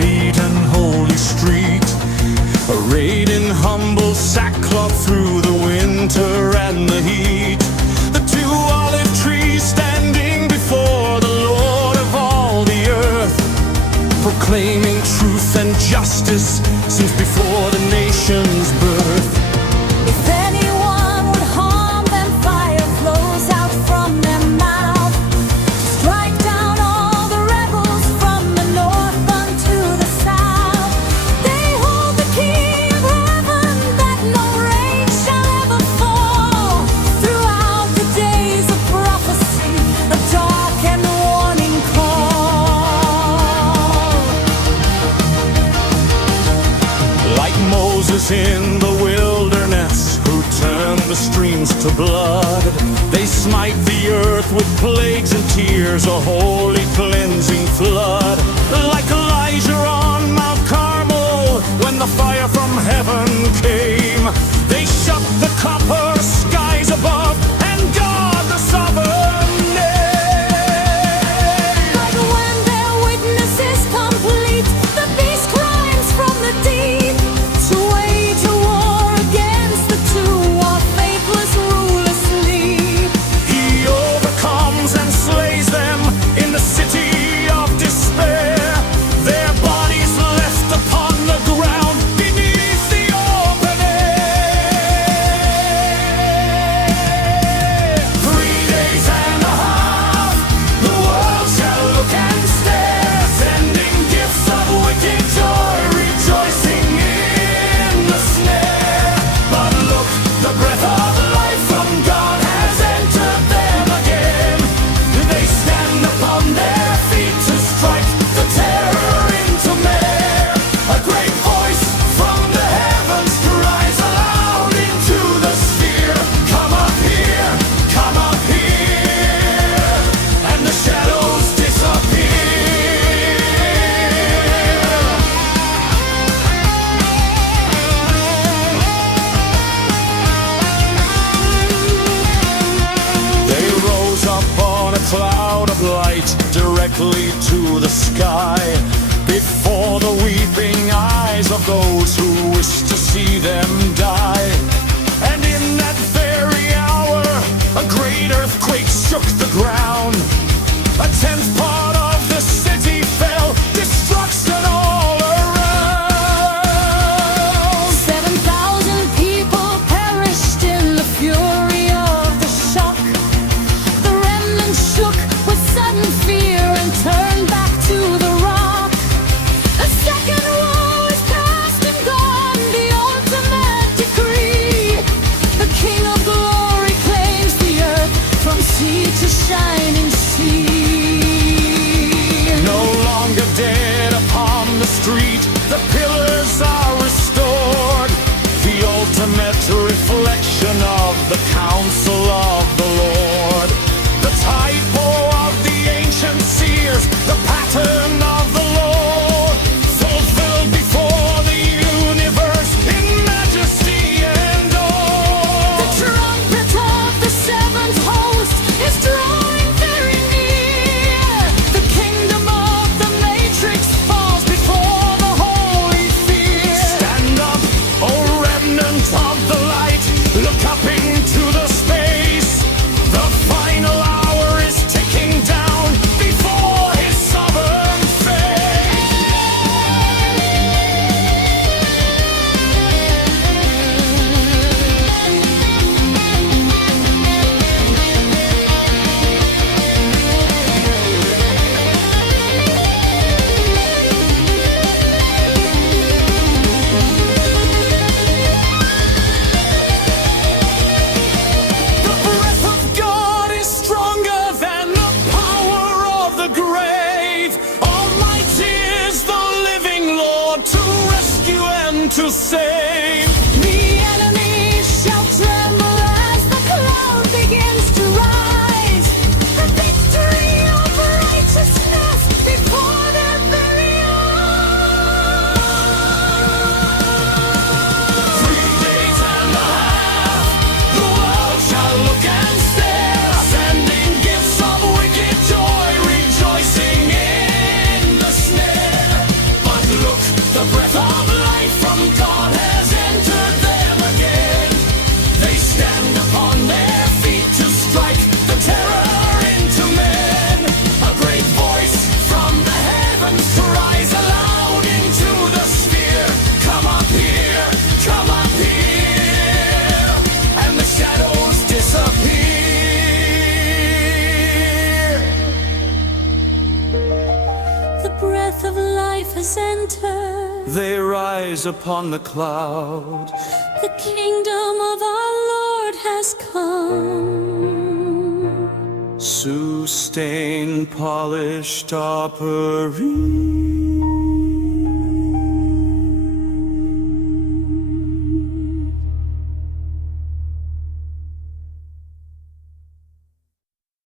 sweet and holy street, arrayed in humble sackcloth through the winter and the heat. The two olive trees standing before the Lord of all the earth, proclaiming truth and justice since before the nation's birth. If anyone would harm them, fire flows out from their mouth. Strike down all the rebels from the north unto the south. They hold the key of heaven that no rain shall ever fall. Throughout the days of prophecy, a dark and warning call. Like Moses in the wilderness, who turned the streams to blood, they smite the earth with plagues and tears, a holy cleansing flood. Like Elijah on Mount Carmel, when the fire from heaven came, they shut the copper skies above and guard the sovereign name. Like when their witness is complete, the beast climbs from the deep to wage a war against the two while faithless rulers sleep. He overcomes and slays them in the city of despair, their bodies left upon the ground beneath the open air. 3 days and a half, the world shall look and stare, sending gifts of wicked joy, rejoicing in the snare. But look, the breath of life from God has entered them again. They stand upon their feet to strike the terror into men. A great voice from the heavens cries aloud into the sphere, come up here, and the shadows disappear. They rose up on a cloud of light directly to the sky, before the weeping eyes of those who wish to see them die. And in that very hour, a great earthquake shook the ground. A tenth part of the city fell, destruction all around. 7,000 people perished in the fury of the shock. The remnant shook with sudden fear and turned back to the rock. The second woe is past and gone, the ultimate decree. The King of Glory claims the earth from sea to shining sea. No longer dead upon the street, the pillars are restored, the ultimate reflection of the counsel of the Lord. The typo of the ancient seers, the pattern of the Lord, fulfilled before the universe in majesty and awe. The trumpet of the seventh host is drawing very near. The kingdom of the matrix falls before the holy fear. Stand up, O remnant of the light, look up into the space. The final hour is ticking down before his sovereign face. The breath of God is stronger than the power of the grave. Almighty is the living Lord to rescue and to save. The enemy shall tremble as the cloud begins to rise. The victory of righteousness before their very eyes. 3 days and a half, the world shall look and stare, sending gifts of wicked joy, rejoicing in the snare. But entered. They rise upon the cloud. The kingdom of our Lord has come. Sue-stained, polished, operating.